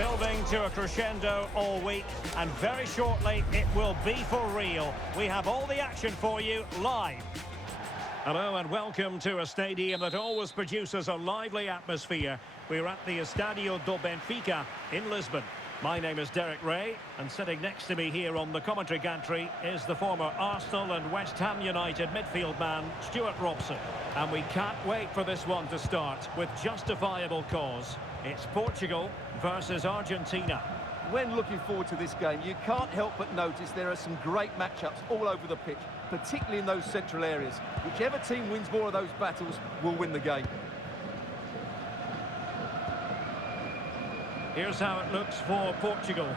Building to a crescendo all week, and very shortly it will be for real. We have all the action for you live. Hello and welcome to a stadium that always produces a lively atmosphere. We're at the Estadio do Benfica in Lisbon. My name is Derek Ray, and sitting next to me here on the commentary gantry is the former Arsenal and West Ham United midfield man, Stuart Robson. And we can't wait for this one to start with justifiable cause. It's Portugal versus Argentina. When looking forward to this game, you can't help but notice there are some great matchups all over the pitch, particularly in those central areas. Whichever team wins more of those battles will win the game. Here's how it looks for Portugal.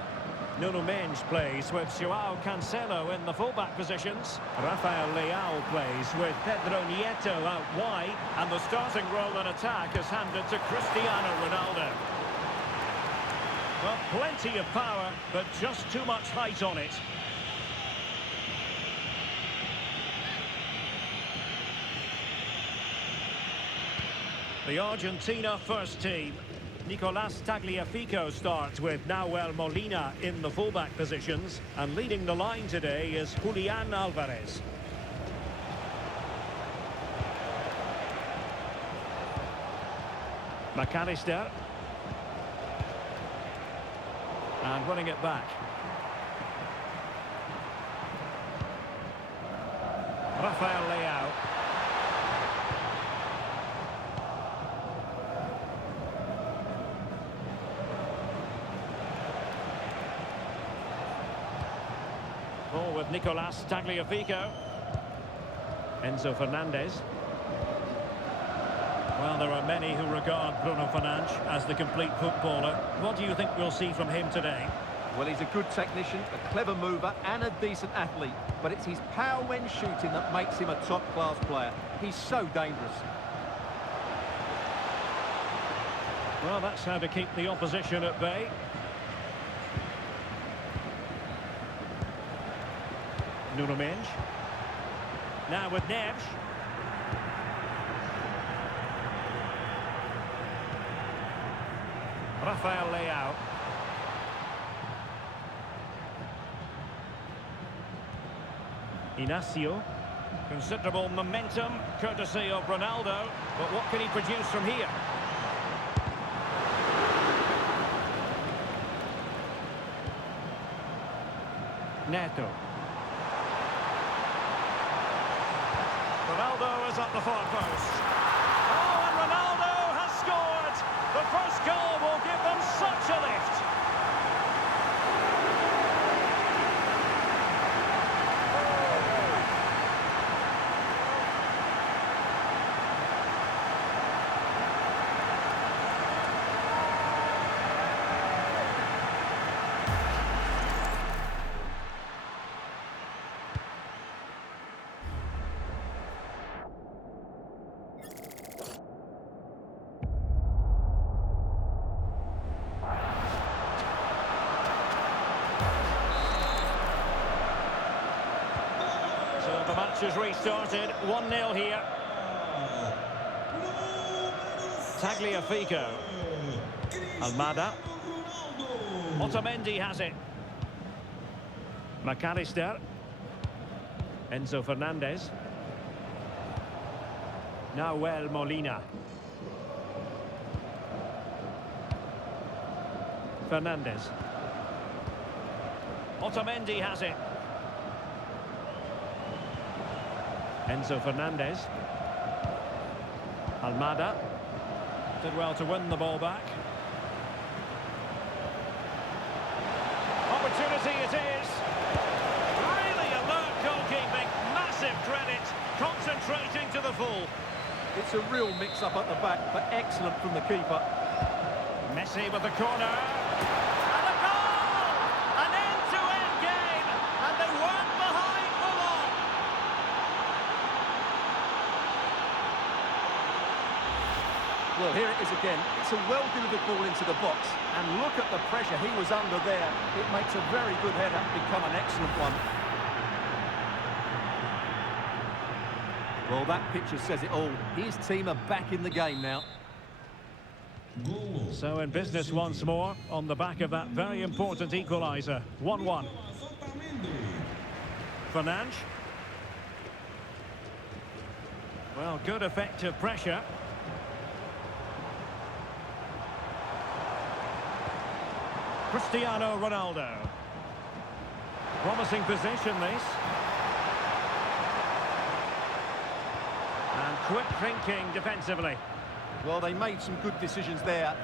Nuno Mendes plays with João Cancelo in the fullback positions. Rafael Leao plays with Pedro Nieto out wide. And the starting role in attack is handed to Cristiano Ronaldo. Well, plenty of power, but just too much height on it. The Argentina first team. Nicolas Tagliafico starts with Nahuel Molina in the fullback positions, and leading the line today is Julian Alvarez. McAllister. And running it back. Rafael Leao. Ball with Nicolas Tagliafico. Enzo Fernandez. Well, there are many who regard Bruno Fernandes as the complete footballer. What do you think we'll see from him today? Well, he's a good technician, a clever mover and a decent athlete. But it's his power when shooting that makes him a top-class player. He's so dangerous. Well, that's how to keep the opposition at bay. Nuno Mendes. Now with Neves. Rafael Leao. Inacio. Considerable momentum, courtesy of Ronaldo. But what can he produce from here? Neto. Ronaldo is at the far post. Oh, and Ronaldo has scored! The first goal will give them such a lift. The match has restarted, 1-0 here. Tagliafico. Almada. Otamendi has it. McAllister. Enzo Fernandez. Nahuel Molina. Fernandez. Otamendi has it. Enzo Fernandez. Almada. Did well to win the ball back. Opportunity it is. Really alert goalkeeping. Massive credit. Concentrating to the full. It's a real mix-up at the back, but excellent from the keeper. Messi with the corner. And a goal! An end-to-end game. And they weren't behind for long. Well, here it is again. It's a well-delivered ball into the box. And look at the pressure he was under there. It makes a very good header become an excellent one. Well, that picture says it all. His team are back in the game now. So in business once more on the back of that very important equaliser. 1-1. Fernandes. Well, good effective pressure. Cristiano Ronaldo. Promising position, this. And quick thinking defensively. Well, they made some good decisions there.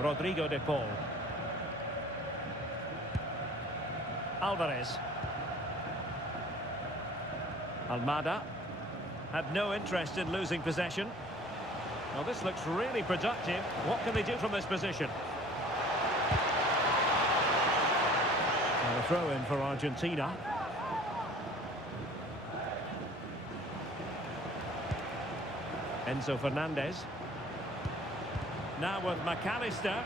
Rodrigo de Paul. Alvarez. Almada had no interest in losing possession. Well, this looks really productive. What can they do from this position? And a throw in for Argentina. Enzo Fernandez. Now with McAllister.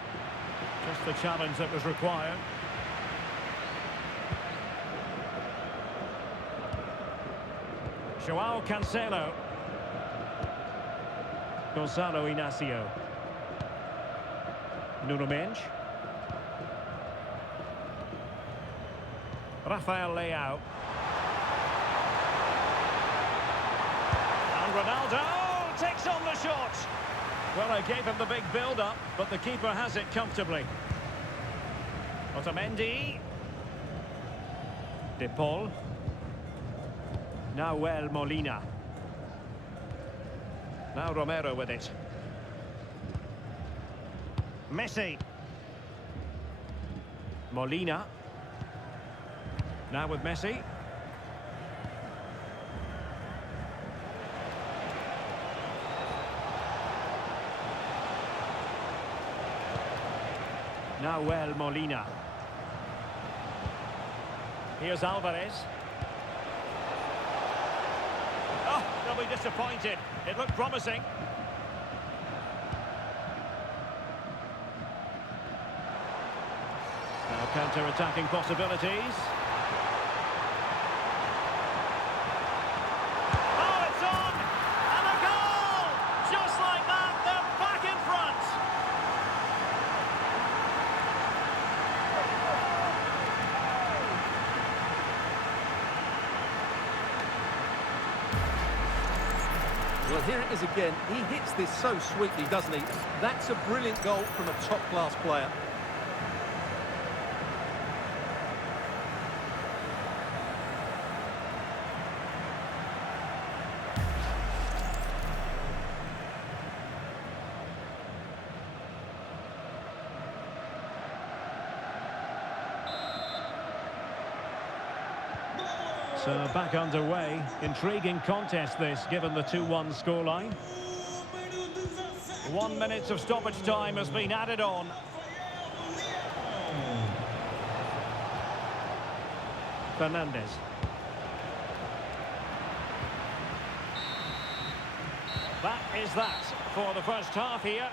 Just the challenge that was required. Joao Cancelo. Gonzalo Inacio. Nuno Mendes. Rafael Leao. And Ronaldo takes on the shot. Well, I gave him the big build-up, but the keeper has it comfortably. Otamendi. De Paul. Nahuel Molina. Now Romero with it. Messi. Molina. Now with Messi. Nahuel Molina. Here's Alvarez. Oh, they'll be disappointed. It looked promising. Now counter-attacking possibilities. Oh, it's on! And a goal! Just like that, they're back in front! Well, here it is again. He hits this so sweetly, doesn't he? That's a brilliant goal from a top-class player. So back underway. Intriguing contest this, given the 2-1 scoreline. 1 minute of stoppage time has been added on. Fernandez. That is that for the first half here.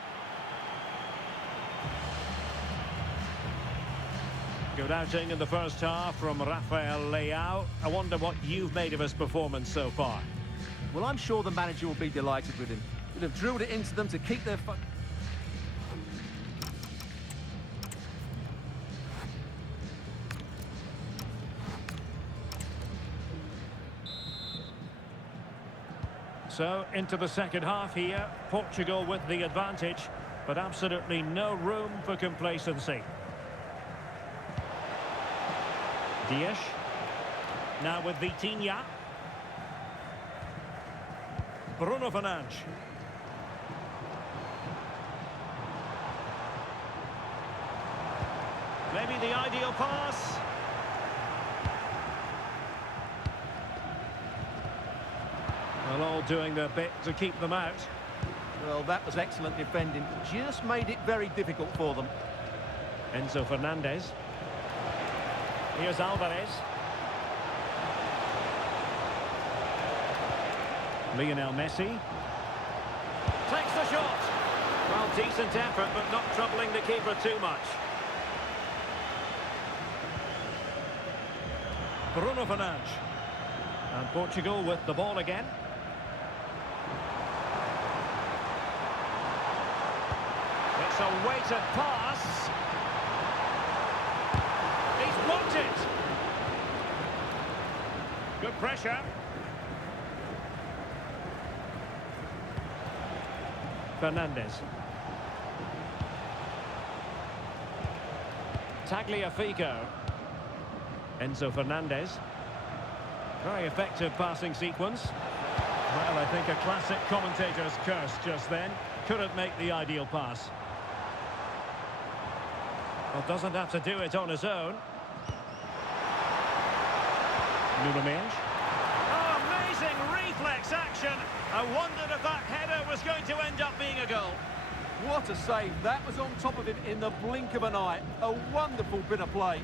Good outing in the first half from Rafael Leao. I wonder what you've made of his performance so far. Well, I'm sure the manager will be delighted with him. He'll have drilled it into them to keep their So, into the second half here. Portugal with the advantage, but absolutely no room for complacency. Dias. Now with Vitinha. Bruno Fernandes. Maybe the ideal pass. Well, all doing their bit to keep them out. Well, that was excellent defending. Just made it very difficult for them. Enzo Fernandez. Here's Alvarez. Lionel Messi. Takes the shot. Well, decent effort, but not troubling the keeper too much. Bruno Fernandes. And Portugal with the ball again. It's a weighted pass. He's blocked it. Good pressure. Fernandez. Tagliafico. Enzo Fernandez. Very effective passing sequence. Well, I think a classic commentator's curse just then. Couldn't make the ideal pass. Well, doesn't have to do it on his own. Nuno Mendes. Oh, amazing reflex action. I wondered if that header was going to end up being a goal. What a save. That was on top of him in the blink of an eye. A wonderful bit of play.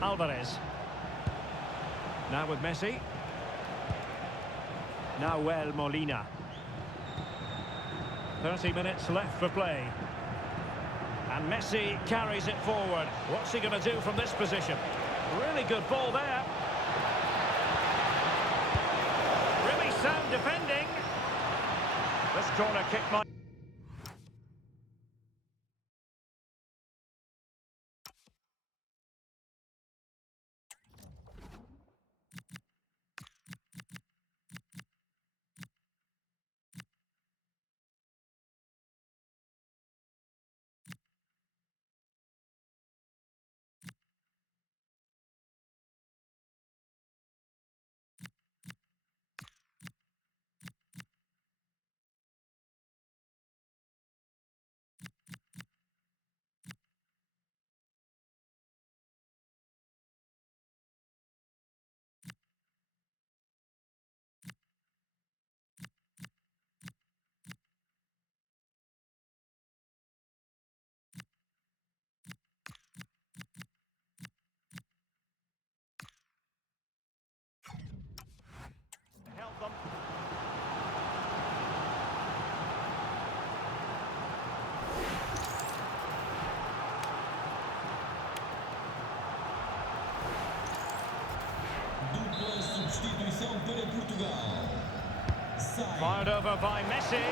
Alvarez. Now with Messi. Nahuel Molina. 30 minutes left for play. And Messi carries it forward. What's he going to do from this position? Really good ball there. Really sound defending. This corner kick might... help them. Dupla substituição para Portugal. Fired over by Messi.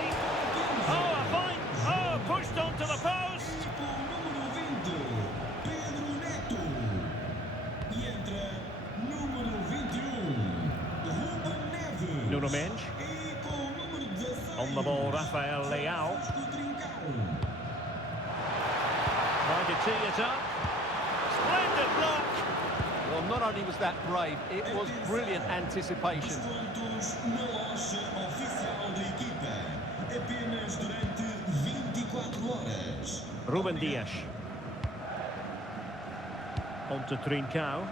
Oh, a fine. Oh, pushed onto the post. Com o número 20, Pedro Neto. E entra número 21, Ruben Neves. Nuno Mendes. E com o número 16, On the ball, Rafael Leao. Francisco Trincão. Trying to tee it up. Splendid block. Well, not only was that brave, it was brilliant anticipation. Descontos na loja oficial da equipa. Apenas durante 24 horas. Ruben Dias. On to Trincão.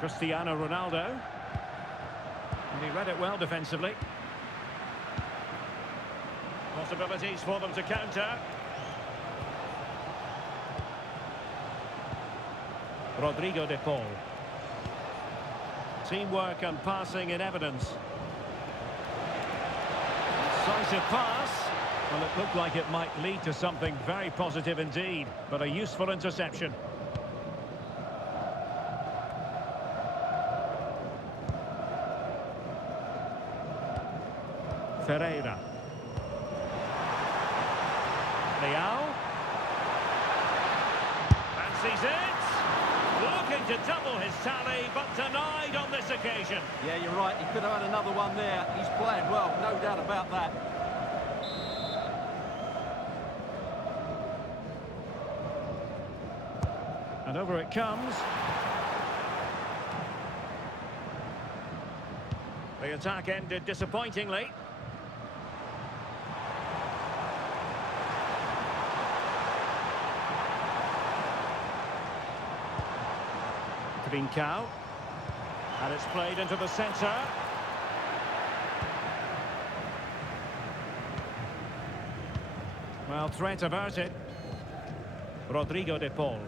Cristiano Ronaldo. And he read it well defensively. Possibilities for them to counter. Rodrigo de Paul. Teamwork and passing in evidence. Decisive pass. Well, it looked like it might lead to something very positive indeed, but a useful interception. Ferreira. Leao. Fancies it. Looking to double his tally, but denied on this occasion. Yeah, you're right. He could have had another one there. He's playing well, no doubt about that. And over it comes. The attack ended disappointingly. Trincão. And it's played into the centre. Well, threat averted. Rodrigo de Paul.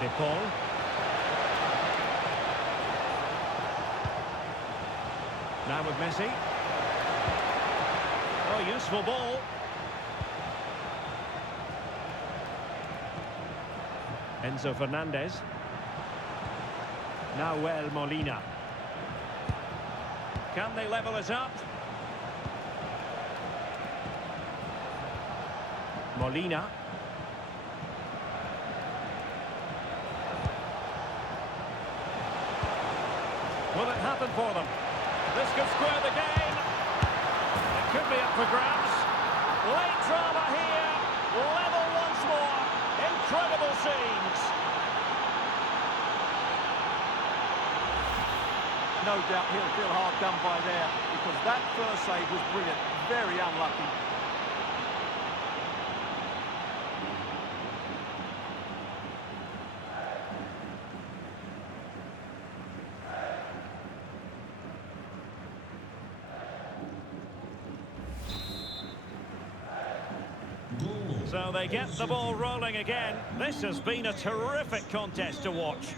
De Paul. Now with Messi. Oh, useful ball. Enzo Fernandez. Nahuel Molina. Can they level it up? Molina. Will it happen for them? This could square the game. It could be up for grabs. Late drama here. Level once more. Incredible scenes. No doubt he'll feel hard done by there, because that first save was brilliant. Very unlucky. So they get the ball rolling again. This has been a terrific contest to watch.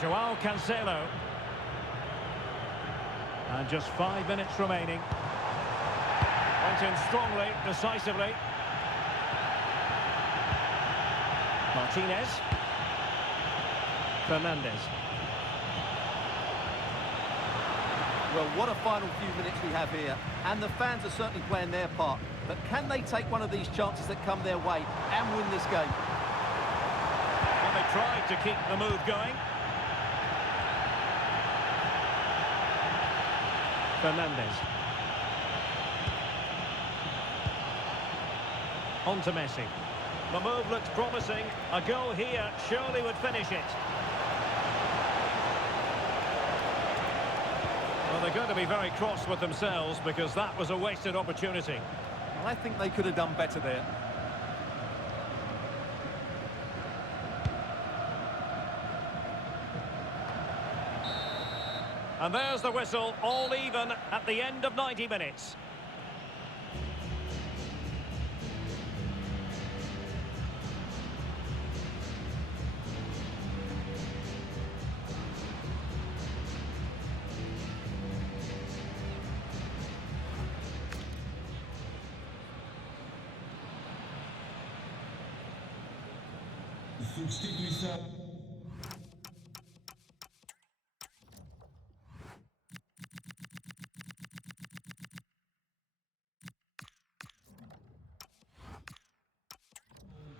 Joao Cancelo. And just 5 minutes remaining. Went in strongly, decisively. Martinez. Fernandez. Well, what a final few minutes we have here. And the fans are certainly playing their part. But can they take one of these chances that come their way and win this game? Well, they tried to keep the move going. Fernandez. On to Messi. The move looks promising. A goal here surely would finish it. Well, they're going to be very cross with themselves because that was a wasted opportunity. Well, I think they could have done better there. And there's the whistle, all even at the end of 90 minutes. Substituição.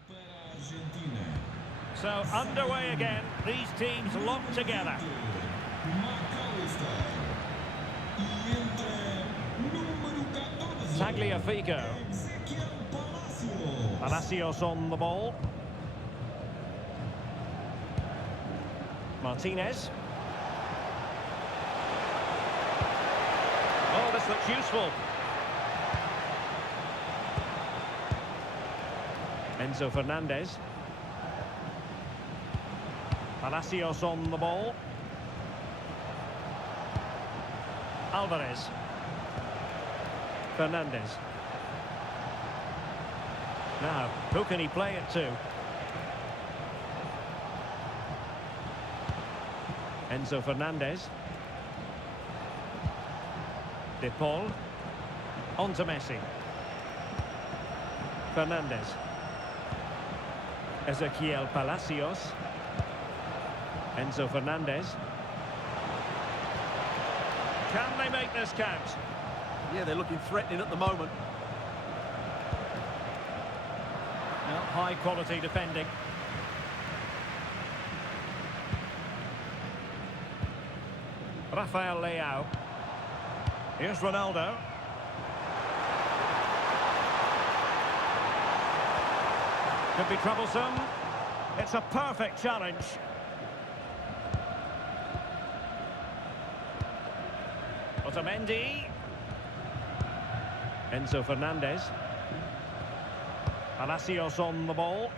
Para a Argentina. So underway again, these teams locked together. McAllister. E entra número 14. Tagliafico. Ezequiel Palacios. Palacios on the ball. Martinez. Oh, this looks useful. Enzo Fernandez. Palacios on the ball. Alvarez. Fernandez. Now, who can he play it to? Enzo Fernandez. De Paul. On to Messi. Fernandez. Ezequiel Palacios. Enzo Fernandez. Can they make this count? Yeah, they're looking threatening at the moment. Well, high quality defending. Rafael Leao. Here's Ronaldo. Could be troublesome. It's a perfect challenge. Otamendi. Enzo Fernandez. Palacios on the ball.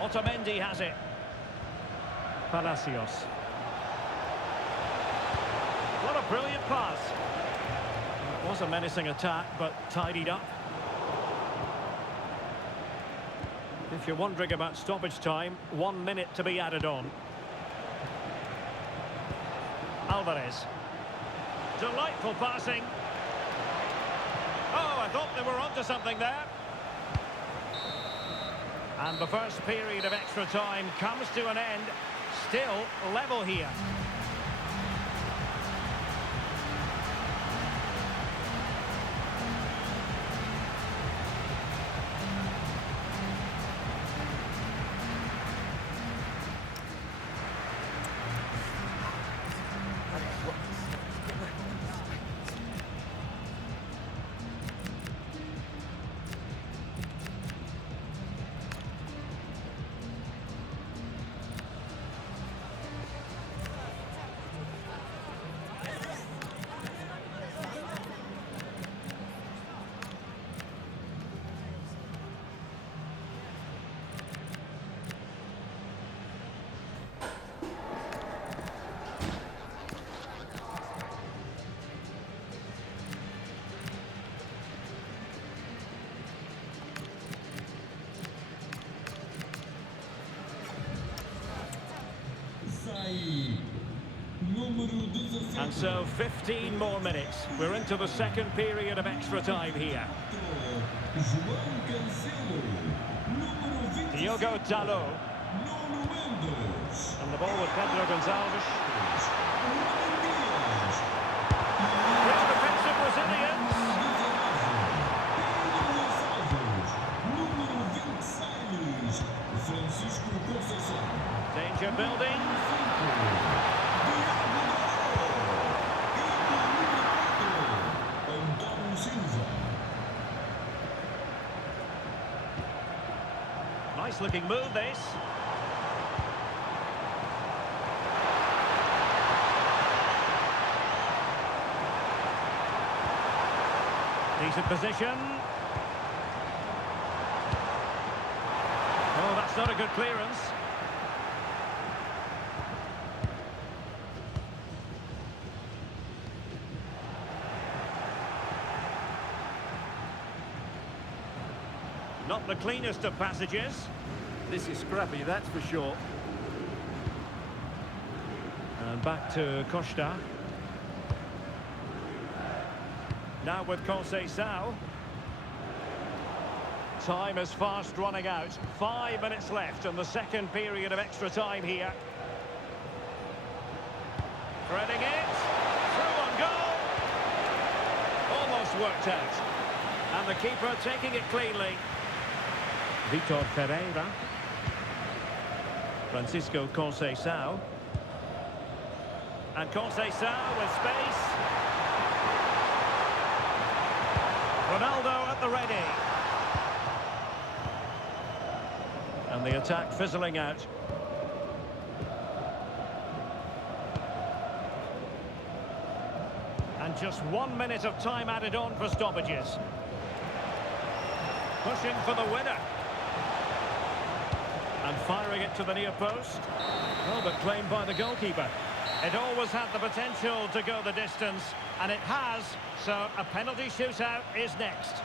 Otamendi has it. Palacios. What a brilliant pass. It was a menacing attack, but tidied up. If you're wondering about stoppage time, 1 minute to be added on. Alvarez. Delightful passing. thought they were onto something there. And the first period of extra time comes to an end. Still level here. Sai. Número 17. And so 15 more minutes. We're into the second period of extra time here. João Cancelo. Número 26. Diogo Dalot. Nuno Mendes. And the ball with Pedro Gonçalves. Ruben Dias. Great defensive resilience. Pedro Gonçalves. Número 26. Francisco Conceição. Danger building. Nice looking move, this. Decent position. Oh, that's not a good clearance. Not the cleanest of passages. This is scrappy, that's for sure. And back to Costa. Now with Conceição. Time is fast running out. 5 minutes left in the second period of extra time here. Threading it. Through on goal. Almost worked out. And the keeper taking it cleanly. Vitor Pereira. Francisco Conceição. And Conceição with space. Ronaldo at the ready. And the attack fizzling out. And just 1 minute of time added on for stoppages. Pushing for the winner. And firing it to the near post. Oh, but claimed by the goalkeeper. It always had the potential to go the distance, and it has, so a penalty shootout is next.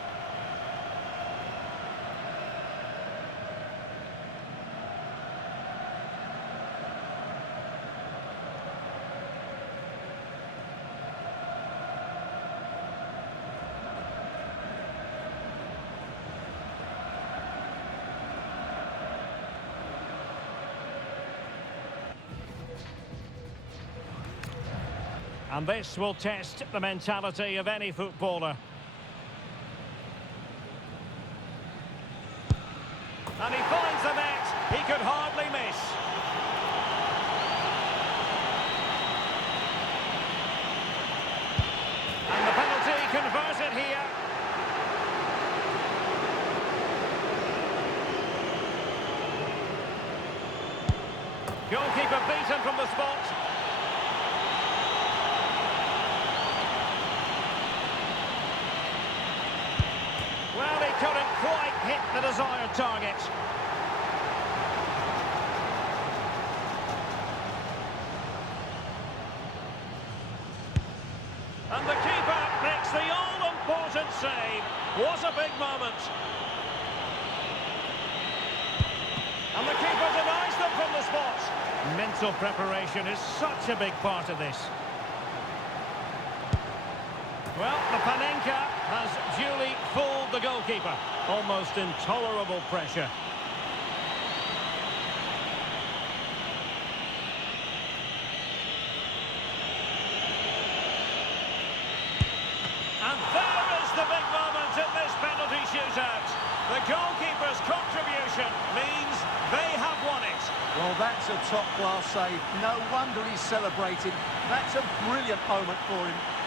And this will test the mentality of any footballer. And he finds the net. He could hardly miss. And the penalty converted here. Goalkeeper beaten from the spot. Well, he couldn't quite hit the desired target. And the keeper makes the all-important save. What a big moment. And the keeper denies them from the spot. Mental preparation is such a big part of this. Well, the Panenka has duly full goalkeeper. Almost intolerable pressure. And there is the big moment in this penalty shootout. The goalkeeper's contribution means they have won it. Well, that's a top-class save. No wonder he's celebrating. That's a brilliant moment for him.